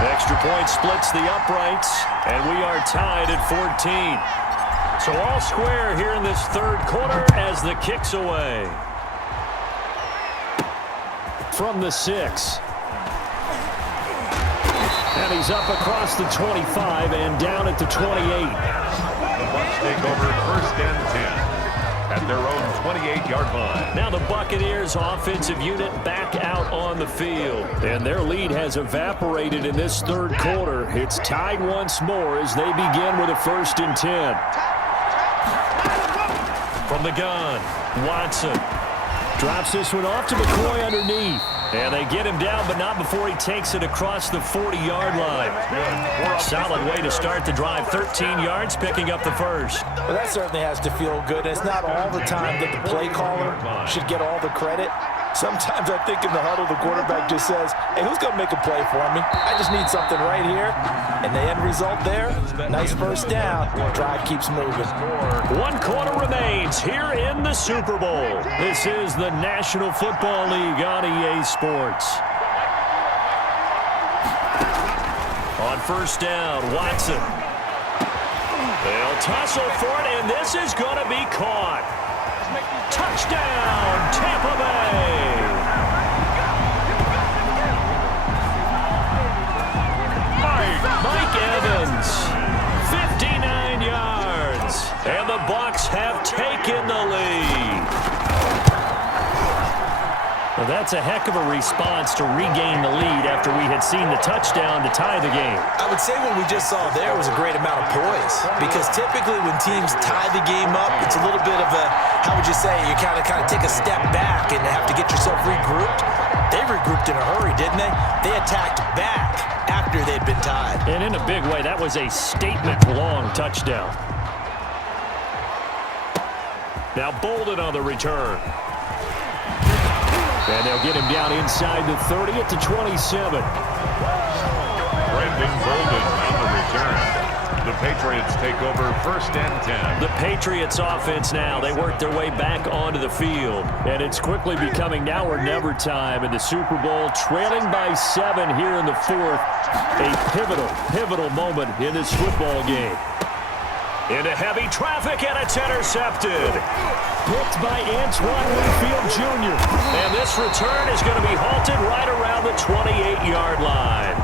Extra point splits the uprights, and we are tied at 14. So all square here in this third quarter as the kick's away. From the 6. And he's up across the 25 and down at the 28. The Bucs take over first and 10 at their own 28-yard line. Now the Buccaneers offensive unit back out on the field. And their lead has evaporated in this third quarter. It's tied once more as they begin with a first and 10. From the gun, Watson drops this one off to McCoy underneath. And they get him down, but not before he takes it across the 40-yard line. Solid way to start the drive. 13 yards, picking up the first. Well, that certainly has to feel good. It's not all the time that the play caller should get all the credit. Sometimes I think in the huddle, the quarterback just says, hey, who's going to make a play for me? I just need something right here. And the end result there, nice first down. Drive keeps moving. 1 quarter remains here in the Super Bowl. This is the National Football League on EA Sports. On first down, Watson. They'll tussle for it, and this is going to be caught. Touchdown, Tampa Bay. Mike Evans, 59 yards, and the Bucs have taken the lead. Well, that's a heck of a response to regain the lead after we had seen the touchdown to tie the game. I would say what we just saw there was a great amount of poise, because typically when teams tie the game up, it's a little bit of a, how would you say, you kind of take a step back and have to get yourself regrouped. They regrouped in a hurry, didn't they? They attacked back after they'd been tied. And in a big way, that was a statement-long touchdown. Now Bolden on the return. And they'll get him down inside the 30 at the 27. Brandon Bolden on the return. The Patriots take over first and 10. The Patriots offense now. They work their way back onto the field. And it's quickly becoming now or never time in the Super Bowl. Trailing by 7 here in the fourth. A pivotal moment in this football game. Into heavy traffic, and it's intercepted. Picked by Antoine Winfield Jr. And this return is going to be halted right around the 28-yard line.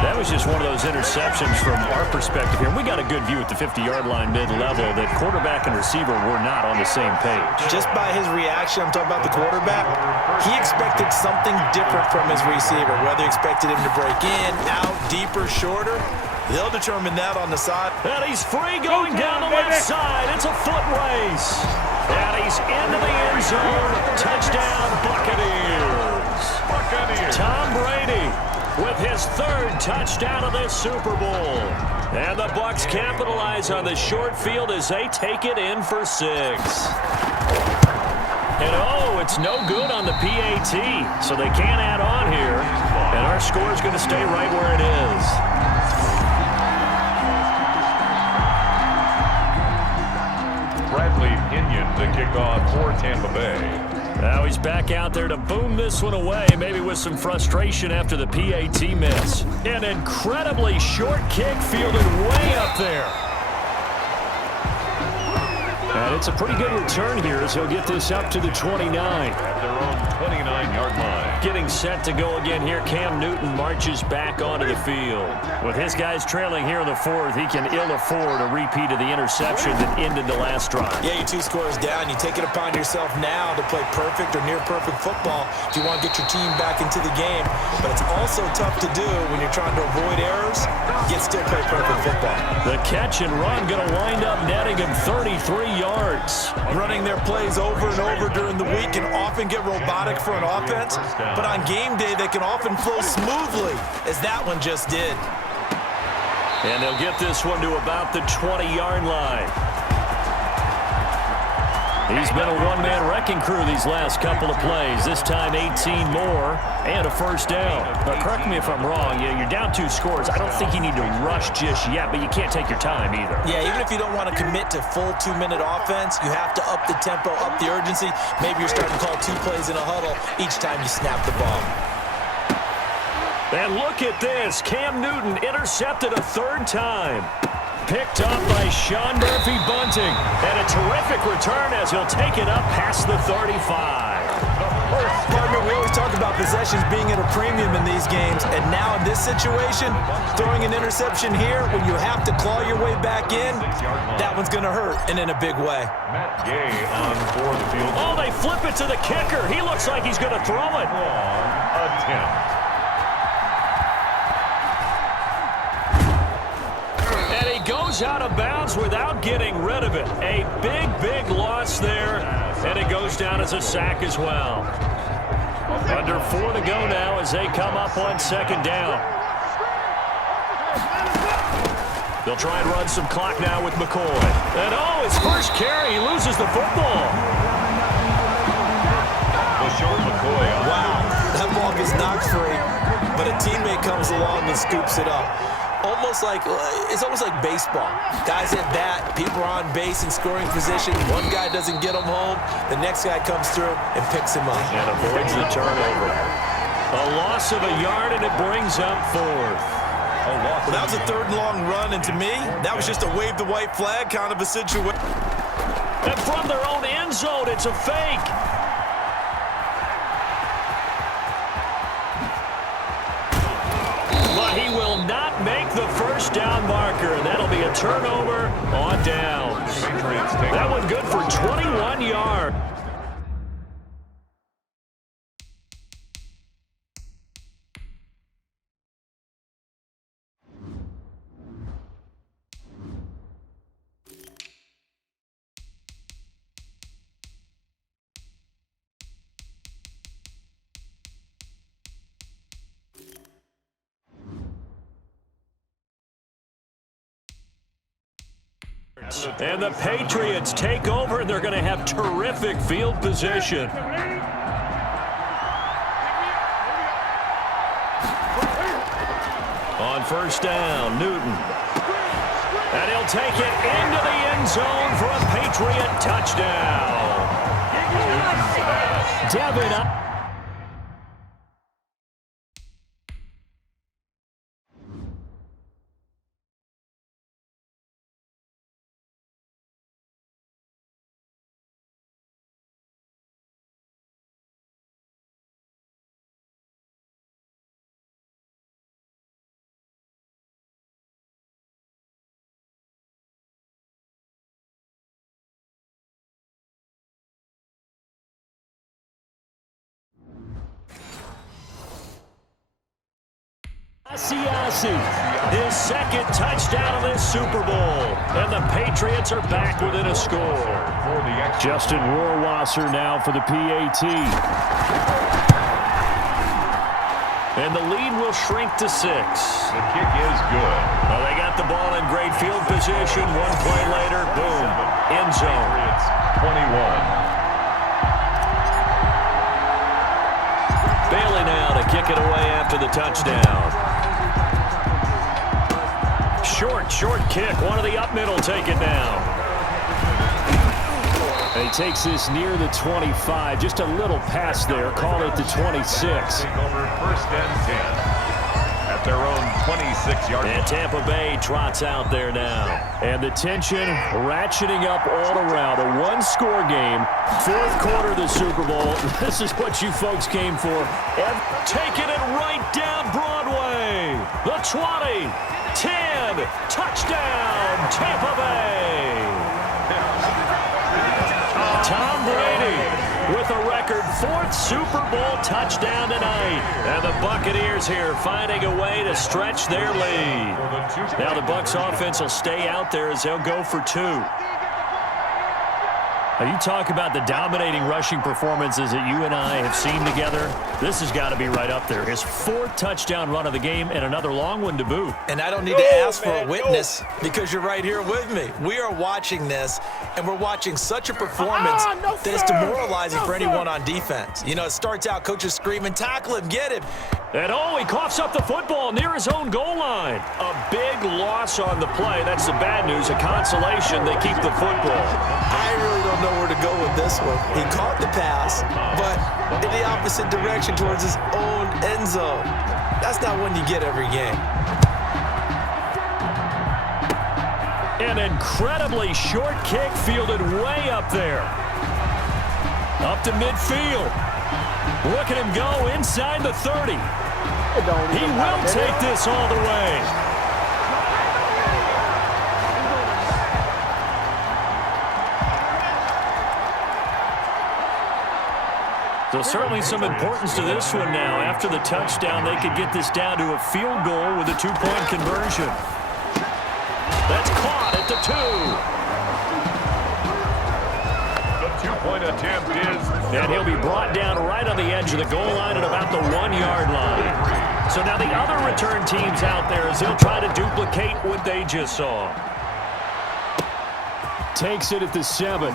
That was just one of those interceptions from our perspective here. We got a good view at the 50-yard line mid-level that quarterback and receiver were not on the same page. Just by his reaction, I'm talking about the quarterback, he expected something different from his receiver, whether he expected him to break in, out, deeper, shorter. They'll determine that on the side. And he's free going down the left side. It's a foot race. And he's into the end zone. Touchdown, Buccaneers. Tom Brady with his third touchdown of this Super Bowl. And the Bucs capitalize on the short field as they take it in for 6. And oh, it's no good on the PAT, so they can't add on here. And our score is going to stay right where it is. Bradley Pinion the kickoff for Tampa Bay. Now he's back out there to boom this one away, maybe with some frustration after the PAT miss. An incredibly short kick fielded way up there. And it's a pretty good return here as he'll get this up to the 29. At their own 29-yard line. Getting set to go again here, Cam Newton marches back onto the field. With his guys trailing here in the fourth, he can ill afford a repeat of the interception that ended the last drive. Yeah, you're 2 scores down. You take it upon yourself now to play perfect or near-perfect football if you want to get your team back into the game. But it's also tough to do when you're trying to avoid errors, yet still play perfect football. The catch and run going to wind up netting him 33 yards. Running their plays over and over during the week can often get robotic for an offense, but on game day they can often flow smoothly, as that one just did. And they'll get this one to about the 20-yard line. He's been a one-man wrecking crew these last couple of plays. This time 18 more and a first down. Now, correct me if I'm wrong. You're down 2 scores. I don't think you need to rush just yet, but you can't take your time either. Yeah, even if you don't want to commit to full 2-minute offense, you have to up the tempo, up the urgency. Maybe you're starting to call 2 plays in a huddle each time you snap the ball. And look at this. Cam Newton intercepted a third time. Picked up by Sean Murphy Bunting. And a terrific return as he'll take it up past the 35. Partner, we always talk about possessions being at a premium in these games, and now in this situation, throwing an interception here when you have to claw your way back in, that one's going to hurt, and in a big way. Matt Gay on for the field. Oh, they flip it to the kicker. He looks like he's going to throw it. Attempt. And he goes out of bounds without getting rid of it. A big, big loss there, and it goes down as a sack as well. Under 4 to go now as they come up on second down. They'll try and run some clock now with McCoy. And oh, his first carry, he loses the football. McCoy. Wow, that ball gets knocked free, but a teammate comes along and scoops it up. It's almost like baseball. Guys at bat, people are on base in scoring position. One guy doesn't get him home. The next guy comes through and picks him up. And avoids the turnover. A loss of a yard, and it brings up fourth. Well, that was a third and long run, and to me, that was just a wave the white flag kind of a situation. And from their own end zone, it's a fake. But he will not make the first down marker, and that'll be a turnover on downs. That one good for 21 yards. And the Patriots take over, and they're going to have terrific field position. On first down, Newton. And he'll take it into the end zone for a Patriot touchdown. Devin up. Asiasi, his second touchdown of this Super Bowl. And the Patriots are back within a score. Justin Rohrwasser now for the PAT. And the lead will shrink to 6. The kick is good. Well, they got the ball in great field position. One play later, boom, end zone. It's 21. Bailey now to kick it away after the touchdown. Short kick. One of the up middle take it down. And he takes this near the 25. Just a little pass there. Call it the 26. Take over first and 10 at their own 26-yard line. And Tampa Bay trots out there now. And the tension ratcheting up all around. A one-score game. Fourth quarter of the Super Bowl. This is what you folks came for. Taking it right down Broadway. The 20. 10, touchdown, Tampa Bay. Tom Brady with a record 4th Super Bowl touchdown tonight. And the Buccaneers here finding a way to stretch their lead. Now the Bucs offense will stay out there as they'll go for 2. Now you talk about the dominating rushing performances that you and I have seen together. This has got to be right up there. His 4th touchdown run of the game and another long one to boot. And I don't need to ask for a witness because you're right here with me. We are watching this, and we're watching such a performance that is demoralizing for anyone on defense. You know, it starts out, coaches screaming, tackle him, get him. And oh, he coughs up the football near his own goal line. A big loss on the play. That's the bad news. A consolation, they keep the football. I really don't know where to go with this one. He caught the pass, but in the opposite direction towards his own end zone. That's not one you get every game. An incredibly short kick fielded way up there. Up to midfield. Look at him go inside the 30. He will take this all the way. So certainly some importance to this one now. After the touchdown, they could get this down to a field goal with a 2-point conversion. That's caught at the 2. The 2-point attempt is... And he'll be brought down right on the edge of the goal line at about the 1-yard line. So now the other return teams out there as they'll try to duplicate what they just saw. Takes it at the 7.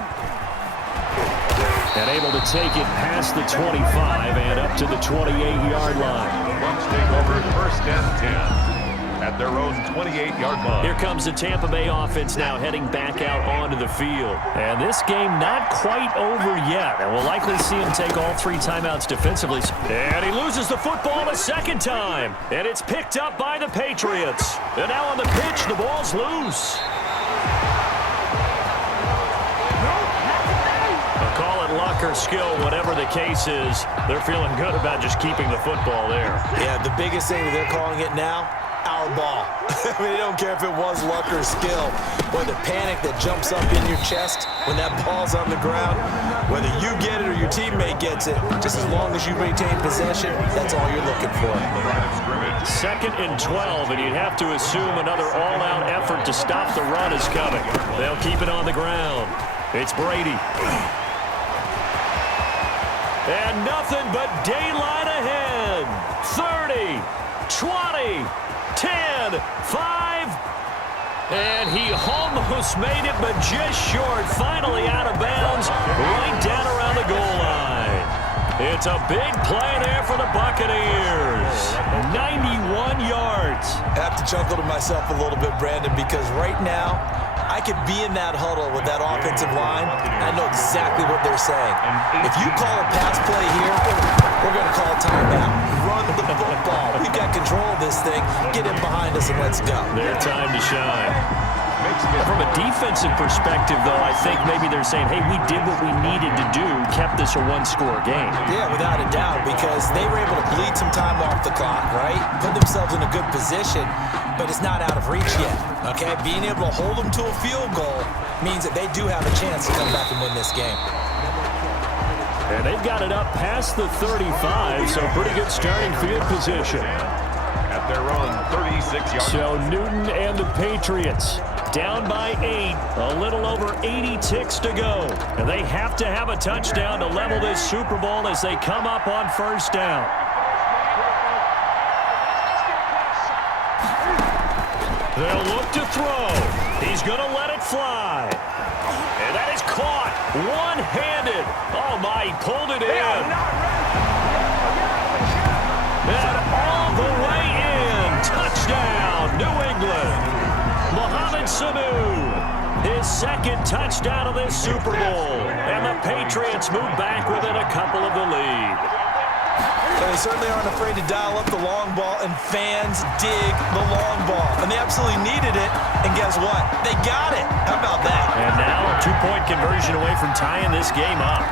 And able to take it past the 25 and up to the 28-yard line. Bucks take over 1st and 10 at their own 28-yard line. Here comes the Tampa Bay offense now heading back out onto the field. And this game not quite over yet. And we'll likely see him take all 3 timeouts defensively. And he loses the football a second time. And it's picked up by the Patriots. And now on the pitch, the ball's loose. Call it luck or skill, whatever the case is. They're feeling good about just keeping the football there. Yeah, the biggest thing that they're calling it now, our ball. I mean, they don't care if it was luck or skill, or the panic that jumps up in your chest when that ball's on the ground. Whether you get it or your teammate gets it, just as long as you maintain possession, that's all you're looking for. 2nd and 12, and you'd have to assume another all-out effort to stop the run is coming. They'll keep it on the ground. It's Brady. And nothing but daylight ahead. 30, 20, 10, 5. And he almost made it, but just short. Finally out of bounds, right down around the goal line. It's a big play there for the Buccaneers. 91 yards. I have to chuckle to myself a little bit, Brandon, because right now, I could be in that huddle with that offensive line. I know exactly what they're saying. If you call a pass play here, we're going to call a timeout. Run the football. We've got control of this thing. Get in behind us and let's go. Their time to shine. From a defensive perspective, though, I think maybe they're saying, hey, we did what we needed to do, kept this a 1-score game. Yeah, without a doubt, because they were able to bleed some time off the clock, right? Put themselves in a good position, but it's not out of reach yet, okay? Being able to hold them to a field goal means that they do have a chance to come back and win this game. And they've got it up past the 35, so pretty good starting field position. At their own 36-yard line. So Newton and the Patriots down by 8, a little over 80 ticks to go. And they have to have a touchdown to level this Super Bowl as they come up on 1st down. They'll look to throw. He's going to let it fly. And that is caught one-handed. Oh, my, he pulled it in. And all the way in. Touchdown, New England. Mohamed Sanu, his 2nd touchdown of this Super Bowl. And the Patriots move back within a couple of the lead. They certainly aren't afraid to dial up the long ball, and fans dig the long ball. And they absolutely needed it, and guess what? They got it. How about that? And now a 2-point conversion away from tying this game up.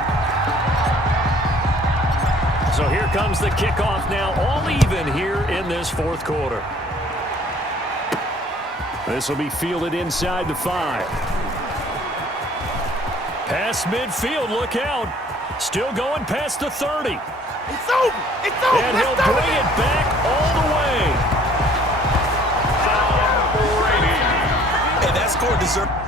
So here comes the kickoff now, all even here in this 4th quarter. This will be fielded inside the 5. Past midfield, look out. Still going past the 30. It's over! It's over! And he'll bring it back all the way. Brady. And that score deserves...